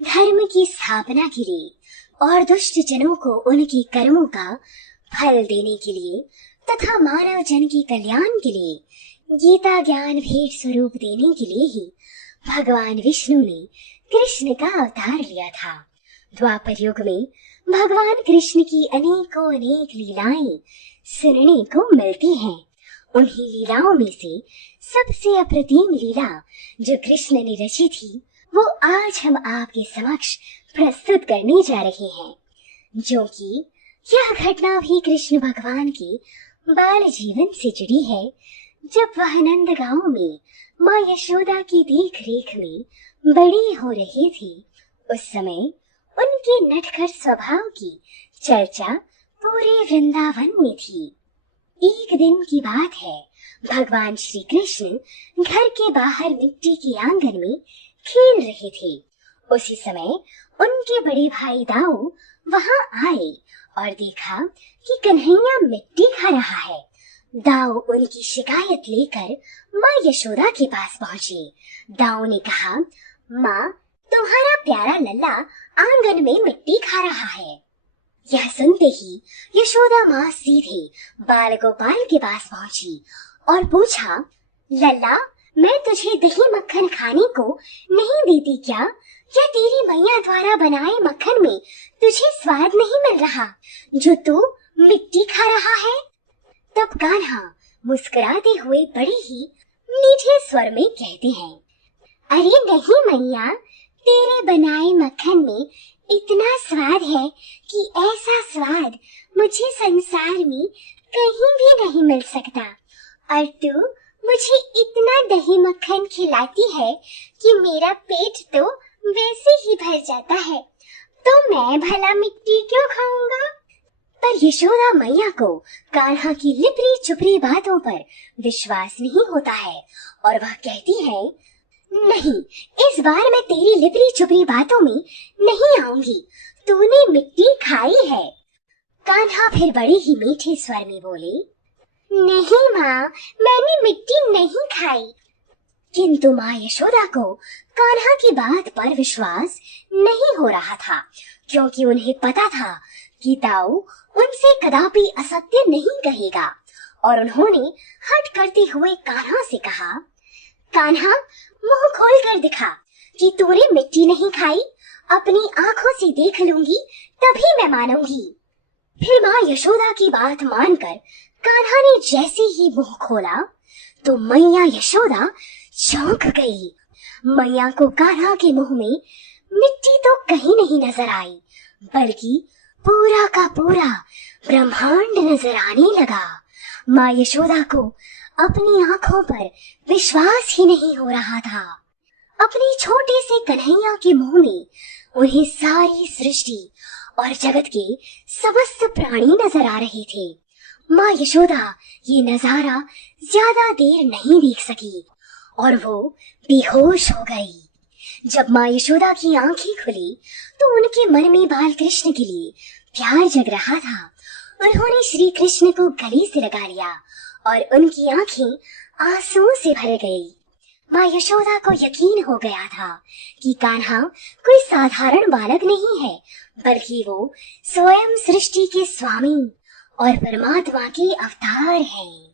धर्म की स्थापना के लिए और दुष्ट जनों को उनके कर्मों का फल देने के लिए तथा मानव जन के कल्याण के लिए गीता ज्ञान भेंट स्वरूप देने के लिए ही भगवान विष्णु ने कृष्ण का अवतार लिया था। द्वापर युग में भगवान कृष्ण की अनेकों अनेक लीलाएं सुनने को मिलती हैं। उन्हीं लीलाओं में से सबसे अप्रतिम लीला जो कृष्ण ने रची थी वो आज हम आपके समक्ष प्रस्तुत करने जा रहे हैं, जो कि यह घटना भी कृष्ण भगवान के बाल जीवन से जुड़ी है। जब वह नंद गांव में माँ यशोदा की देख रेख में बड़ी हो रही थी, उस समय उनके नटखट स्वभाव की चर्चा पूरे वृंदावन में थी। एक दिन की बात है, भगवान श्री कृष्ण घर के बाहर मिट्टी के आंगन में खेल रहे थे। उसी समय उनके बड़े भाई दाऊ वहां आए और देखा कि कन्हैया मिट्टी खा रहा है। दाऊ उनकी शिकायत लेकर माँ यशोदा के पास पहुँचे। दाऊ ने कहा, माँ, तुम्हारा प्यारा लल्ला आंगन में मिट्टी खा रहा है। यह सुनते ही यशोदा माँ सीधे बाल गोपाल के पास पहुँची और पूछा, लल्ला, मैं तुझे दही मक्खन खाने को नहीं देती क्या? या तेरी मैया द्वारा बनाए मक्खन में तुझे स्वाद नहीं मिल रहा जो तू मिट्टी खा रहा है? तब कान्हा मुस्कुराते हुए बड़े ही मीठे स्वर में कहते हैं, अरे नहीं मैया, तेरे बनाए मक्खन में इतना स्वाद है कि ऐसा स्वाद मुझे संसार में कहीं भी नहीं मिल सकता। और तू मुझे इतना दही मक्खन खिलाती है कि मेरा पेट तो वैसे ही भर जाता है, तो मैं भला मिट्टी क्यों खाऊंगा? पर यशोदा मैया को कान्हा की लिपरी चुपड़ी बातों पर विश्वास नहीं होता है और वह कहती है, नहीं, इस बार मैं तेरी लिपरी चुपड़ी बातों में नहीं आऊंगी। तूने मिट्टी खाई है। कान्हा फिर बड़े ही मीठे स्वर में बोले, नहीं माँ, मैंने मिट्टी नहीं खाई। किंतु माँ यशोदा को कान्हा की बात पर विश्वास नहीं हो रहा था, क्योंकि उन्हें पता था कि दाऊ उनसे कदापि असत्य नहीं कहेगा। और उन्होंने हट करते हुए कान्हा से कहा, कान्हा, मुंह खोल कर दिखा कि तूने मिट्टी नहीं खाई। अपनी आंखों से देख लूंगी तभी मैं मानूंगी। फिर माँ यशोदा की बात मानकर कान्हा ने जैसे ही मुंह खोला तो मैया यशोदा चौंक गई। मैया को कान्हा के मुंह में मिट्टी तो कहीं नहीं नजर आई, बल्कि पूरा का पूरा ब्रह्मांड नजर आने लगा। माँ यशोदा को अपनी आंखों पर विश्वास ही नहीं हो रहा था। अपने छोटे से कन्हैया के मुंह में उन्हें सारी सृष्टि और जगत के समस्त प्राणी नजर आ रहे थे। माँ यशोदा ये नजारा ज्यादा देर नहीं देख सकी और वो बेहोश हो गई। जब माँ यशोदा की आंखें खुली तो उनके मन में बाल कृष्ण के लिए प्यार जग रहा था। उन्होंने श्री कृष्ण को गले से लगा लिया और उनकी आंखें आंसुओं से भर गई। माँ यशोदा को यकीन हो गया था कि कान्हा कोई साधारण बालक नहीं है, बल्कि वो स्वयं सृष्टि के स्वामी और परमात्मा के अवतार हैं।